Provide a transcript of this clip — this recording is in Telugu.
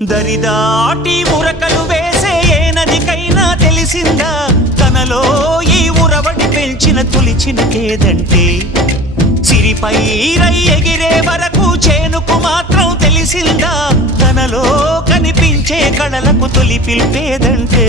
దరిదాటి ఉరకలు వేసే ఏ నదికైనా తెలిసిందా తనలో ఈ ఉరవడి పెంచిన తొలిచినకేదంటే సిరిపై రై ఎగిరే వరకు చేనుకు మాత్రం తెలిసిందా తనలో కనిపించే కళలకు తొలి పిలిపేదంటే